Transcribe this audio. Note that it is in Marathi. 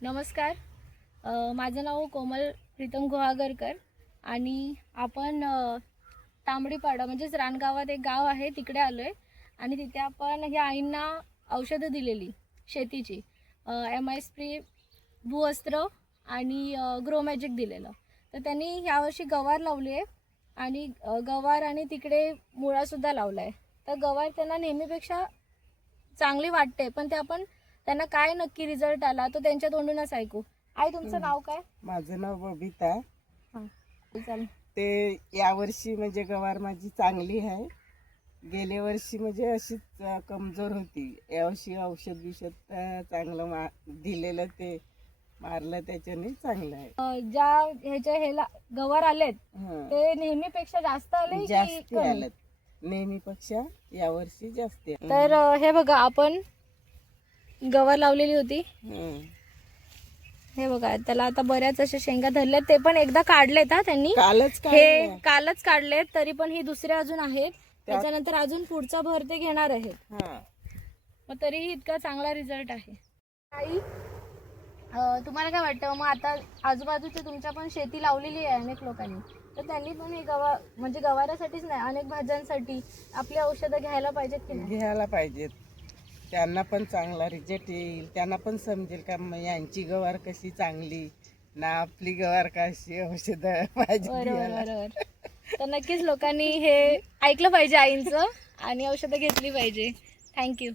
नमस्कार, माझं नाव कोमल प्रीतम गुहागरकर आणि आपण तांबडीपाडा म्हणजेच रानगावात एक गाव आहे तिकडे आलो आहे आणि तिथे आपण ह्या आईंना औषधं दिलेली शेतीची MI भूवस्त्र आणि ग्रो मॅजिक दिलेलं. तर त्यांनी यावर्षी गवार लावली आहे आणि गवार आणि तिकडे मुळासुद्धा लावला आहे. तर गवार त्यांना नेहमीपेक्षा चांगली वाटते, पण ते आपण त्यांना काय नक्की रिझल्ट आला तो त्यांच्या तोंडूनच ऐकू. आई, तुमचं नाव काय? माझं नाव बबिता. हां, चालेल. ते यावर्षी म्हणजे गवार माझी चांगली आहे. गेल्या वर्षी म्हणजे अशीच कमजोर होती. यावर्षी औषध बिषध चांगलं दिलेलं ते मारलं त्याच्याने चांगलं आहे. ज्या ह्याला गवार आलेत ते नेहमीपेक्षा जास्त आले जास्त आलेत. नेहमीपेक्षा यावर्षी जास्त. तर हे बघा, आपण गवार लावलेली होती. हे बघा, त्याला आता बऱ्याच अशा शेंगा धरल्यात. ते पण एकदा काढलेत हा त्यांनी, कालच काढलेत. तरी पण ही दुसरे अजून आहेत. त्याच्यानंतर अजून पुढचा भर ते घेणार आहेत. मग तरीही इतका चांगला रिझल्ट आहे. आई, तुम्हाला काय वाटतं मग आता आजूबाजूची तुमच्या पण शेती लावलेली आहे अनेक लोकांनी, तर त्यांनी पण हे म्हणजे गवारासाठीच नाही अनेक भाज्यांसाठी आपली औषधं घ्यायला पाहिजेत की नाही? घ्यायला पाहिजेत. त्यांना पण चांगला रिझल्ट येईल. त्यांना पण समजेल का यांची गवार कशी चांगली ना आपली गवार कशी औषधं पाहिजे. बरोबर. तर नक्कीच लोकांनी हे ऐकलं पाहिजे आईंचं आणि औषधं घेतली पाहिजे. थँक्यू.